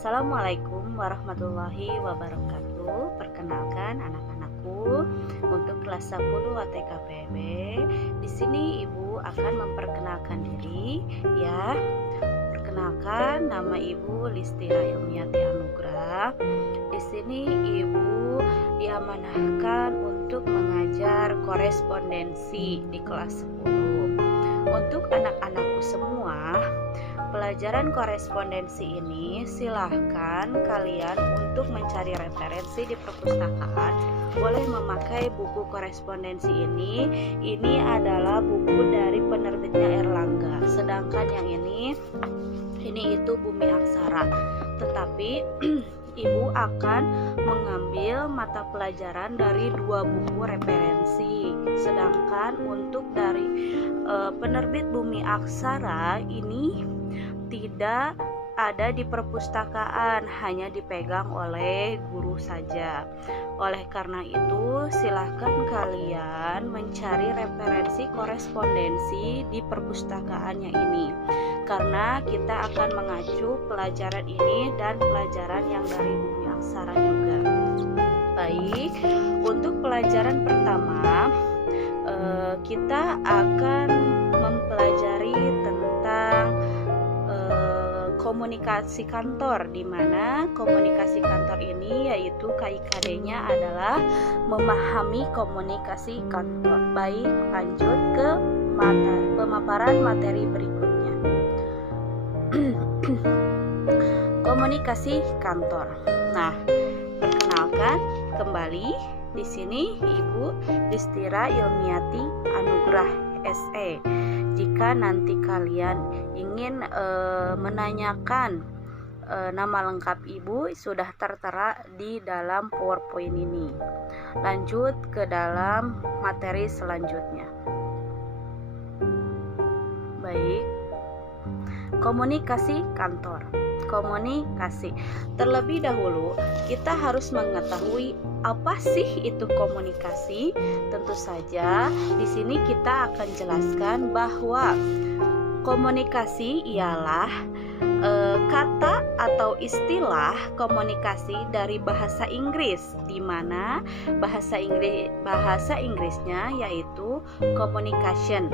Assalamualaikum warahmatullahi wabarakatuh. Perkenalkan anak-anakku, untuk kelas 10 ATKPB. Di sini Ibu akan memperkenalkan diri ya. Perkenalkan, nama Ibu Listira Ilmiati Anugrah. Di sini Ibu diamanahkan untuk mengajar korespondensi di kelas 10. Untuk anak-anakku semua, pelajaran korespondensi ini silahkan kalian untuk mencari referensi di perpustakaan. Boleh memakai buku korespondensi ini. Ini adalah buku dari penerbitnya Erlangga. Sedangkan yang ini itu Bumi Aksara. Tetapi Ibu akan mengambil mata pelajaran dari 2 buku referensi. Sedangkan untuk dari penerbit Bumi Aksara ini tidak ada di perpustakaan, hanya dipegang oleh guru saja. Oleh karena itu, silahkan kalian mencari referensi korespondensi di perpustakaannya ini, karena kita akan mengacu pelajaran ini dan pelajaran yang dari Bumi Aksara juga. Baik, untuk pelajaran pertama kita akan mempelajari tentang komunikasi kantor, di mana komunikasi kantor ini yaitu KIKD-nya adalah memahami komunikasi kantor. Baik, lanjut ke pemaparan materi berikutnya. Komunikasi kantor. Nah, perkenalkan kembali, di sini Ibu Listira Ilmiati Anugrah SE. Jika nanti kalian ingin menanyakan nama lengkap Ibu, sudah tertera di dalam PowerPoint ini. Lanjut ke dalam materi selanjutnya. Baik, komunikasi kantor. Komunikasi. Terlebih dahulu kita harus mengetahui apa sih itu komunikasi. Tentu saja di sini kita akan jelaskan bahwa komunikasi ialah kata atau istilah komunikasi dari bahasa Inggris, di mana bahasa Inggrisnya yaitu communication.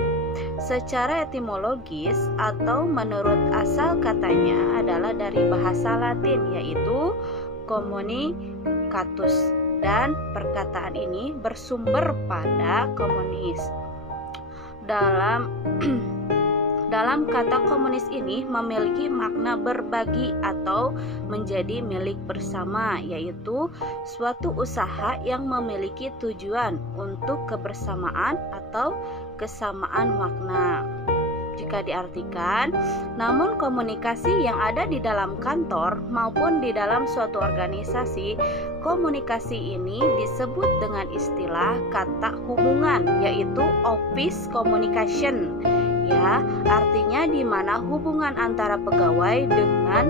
Secara etimologis atau menurut asal katanya adalah dari bahasa Latin, yaitu communicatus, dan perkataan ini bersumber pada komunis. Dalam kata komunis ini memiliki makna berbagi atau menjadi milik bersama, yaitu suatu usaha yang memiliki tujuan untuk kebersamaan atau kesamaan makna. Jika diartikan, namun komunikasi yang ada di dalam kantor maupun di dalam suatu organisasi, komunikasi ini disebut dengan istilah kata hubungan, yaitu office communication. Ya, artinya di mana hubungan antara pegawai dengan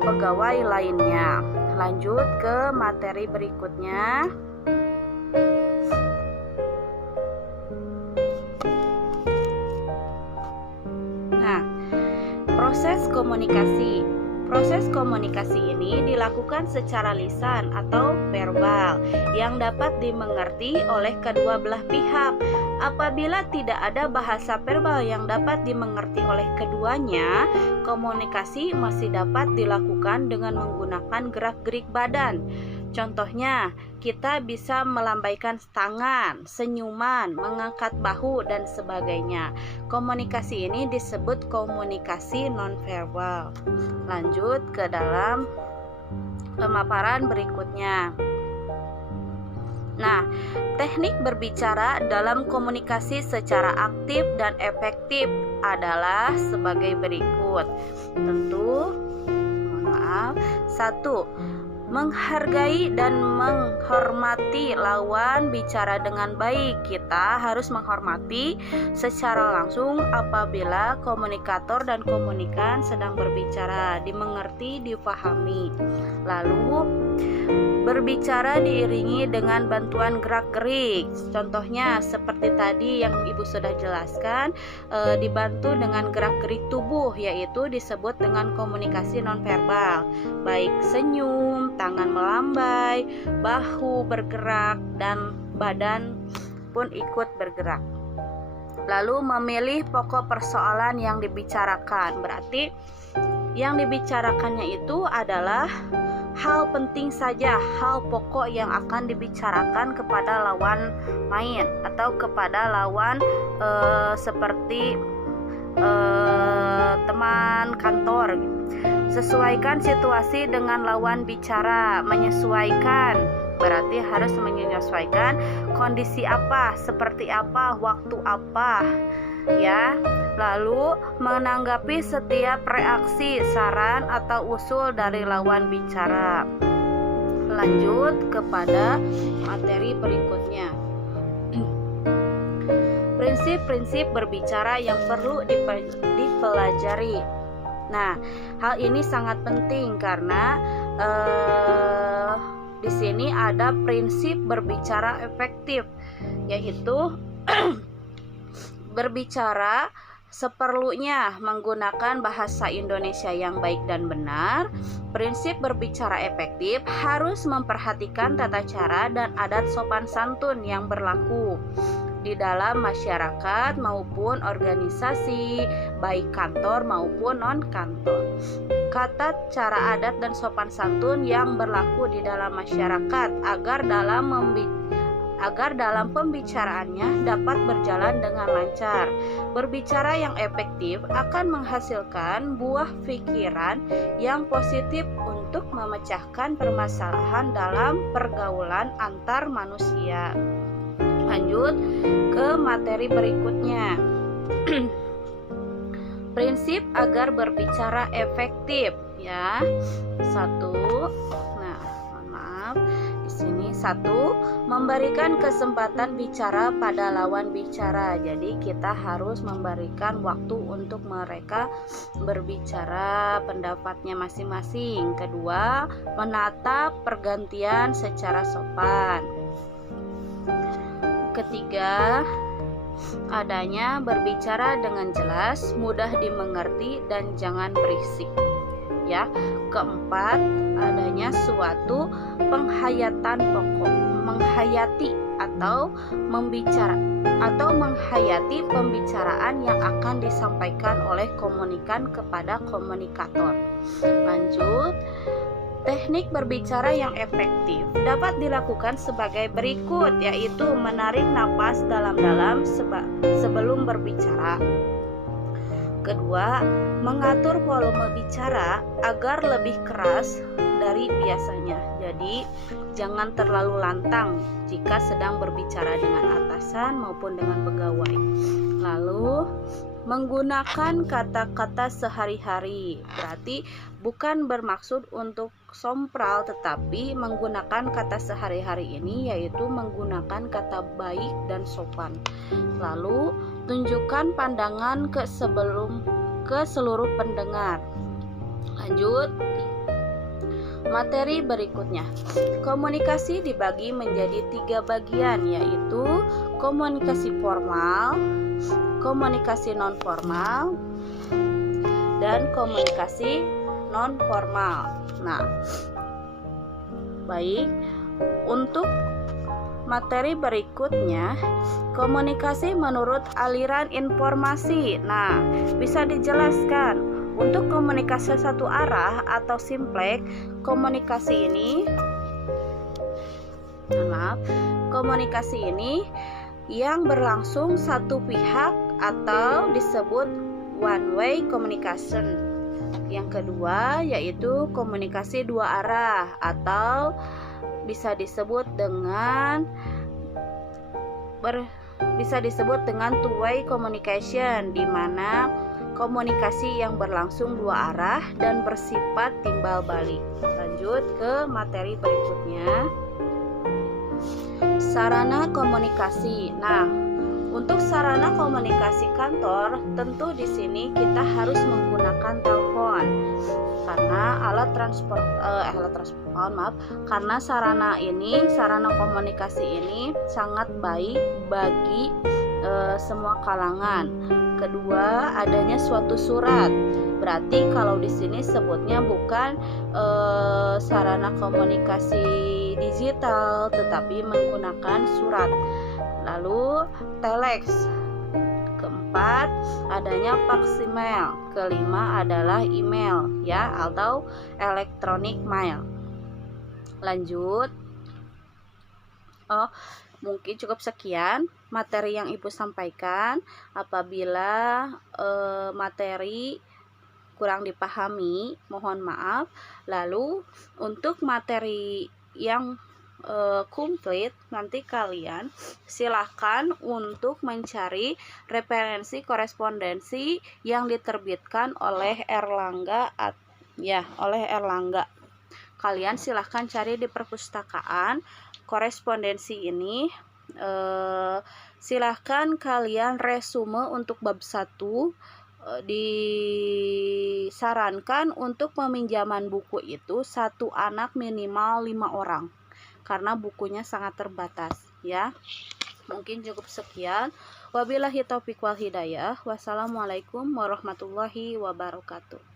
pegawai lainnya. Lanjut ke materi berikutnya. Nah, proses komunikasi. Proses komunikasi ini dilakukan secara lisan atau verbal yang dapat dimengerti oleh kedua belah pihak. Apabila tidak ada bahasa verbal yang dapat dimengerti oleh keduanya, komunikasi masih dapat dilakukan dengan menggunakan gerak-gerik badan. Contohnya, kita bisa melambaikan tangan, senyuman, mengangkat bahu, dan sebagainya. Komunikasi ini disebut komunikasi nonverbal. Lanjut ke dalam pemaparan berikutnya. Nah, teknik berbicara dalam komunikasi secara aktif dan efektif adalah sebagai berikut. Tentu, 1. Menghargai dan menghormati lawan bicara dengan baik. Kita harus menghormati secara langsung apabila komunikator dan komunikan sedang berbicara, dimengerti, dipahami. Lalu berbicara diiringi dengan bantuan gerak-gerik. Contohnya seperti tadi yang Ibu sudah jelaskan, dibantu dengan gerak-gerik tubuh, yaitu disebut dengan komunikasi nonverbal. Baik senyum, tangan melambai, bahu bergerak, dan badan pun ikut bergerak. Lalu memilih pokok persoalan yang dibicarakan. Berarti yang dibicarakannya itu adalah hal penting saja, hal pokok yang akan dibicarakan kepada lawan main atau kepada lawan seperti teman kantor. Sesuaikan situasi dengan lawan bicara. Menyesuaikan berarti harus menyesuaikan kondisi apa, seperti apa, waktu apa, ya. Lalu menanggapi setiap reaksi, saran atau usul dari lawan bicara. Lanjut kepada materi berikutnya. Prinsip-prinsip berbicara yang perlu dipelajari. Nah, hal ini sangat penting karena di sini ada prinsip berbicara efektif, yaitu berbicara seperlunya, menggunakan bahasa Indonesia yang baik dan benar. Prinsip berbicara efektif harus memperhatikan tata cara dan adat sopan santun yang berlaku di dalam masyarakat maupun organisasi, baik kantor maupun non-kantor. Kata, cara, adat, dan sopan santun yang berlaku di dalam masyarakat agar dalam pembicaraannya dapat berjalan dengan lancar. Berbicara yang efektif akan menghasilkan buah pikiran yang positif untuk memecahkan permasalahan dalam pergaulan antar manusia. Lanjut ke materi berikutnya. Prinsip agar berbicara efektif, ya. Satu, memberikan kesempatan bicara pada lawan bicara. Jadi kita harus memberikan waktu untuk mereka berbicara pendapatnya masing-masing. Kedua, menata pergantian secara sopan. Ketiga, adanya berbicara dengan jelas, mudah dimengerti, dan jangan berisik, ya. Keempat, adanya suatu penghayatan pokok, menghayati atau menghayati pembicaraan yang akan disampaikan oleh komunikan kepada komunikator. Lanjut, teknik berbicara yang efektif dapat dilakukan sebagai berikut, yaitu menarik napas dalam-dalam sebelum berbicara. Kedua, mengatur volume bicara agar lebih keras dari biasanya. Jadi, jangan terlalu lantang jika sedang berbicara dengan atasan maupun dengan pegawai. Lalu, menggunakan kata-kata sehari-hari. Berarti bukan bermaksud untuk sompral, tetapi menggunakan kata sehari-hari ini yaitu menggunakan kata baik dan sopan. Lalu tunjukkan pandangan ke seluruh pendengar. Lanjut materi berikutnya. Komunikasi dibagi menjadi 3 bagian, yaitu komunikasi formal, komunikasi non-formal, dan komunikasi non-formal. Nah, baik, untuk materi berikutnya, komunikasi menurut aliran informasi. Nah, bisa dijelaskan untuk komunikasi satu arah atau simplex, komunikasi ini yang berlangsung satu pihak atau disebut one way communication. Yang kedua yaitu komunikasi dua arah atau bisa disebut dengan two way communication, di mana komunikasi yang berlangsung dua arah dan bersifat timbal balik. Lanjut ke materi berikutnya. Sarana komunikasi. Nah, untuk sarana komunikasi kantor, tentu di sini kita harus menggunakan telepon karena karena sarana komunikasi ini sangat baik bagi semua kalangan. Kedua, adanya suatu surat. Berarti kalau di sini sebutnya bukan sarana komunikasi digital, tetapi menggunakan surat. Lalu telex. Keempat, adanya faksimiles. Kelima adalah email ya, atau electronic mail. Lanjut. Mungkin cukup sekian materi yang Ibu sampaikan. Apabila materi kurang dipahami, mohon maaf. Lalu untuk materi yang komplit, nanti kalian silahkan untuk mencari referensi korespondensi yang diterbitkan oleh Erlangga Kalian silahkan cari di perpustakaan korespondensi ini. Silahkan kalian resume untuk bab 1. Disarankan untuk peminjaman buku itu satu anak minimal 5 orang karena bukunya sangat terbatas ya. Mungkin cukup sekian. Wabillahi taufiq wal hidayah. Wassalamualaikum warahmatullahi wabarakatuh.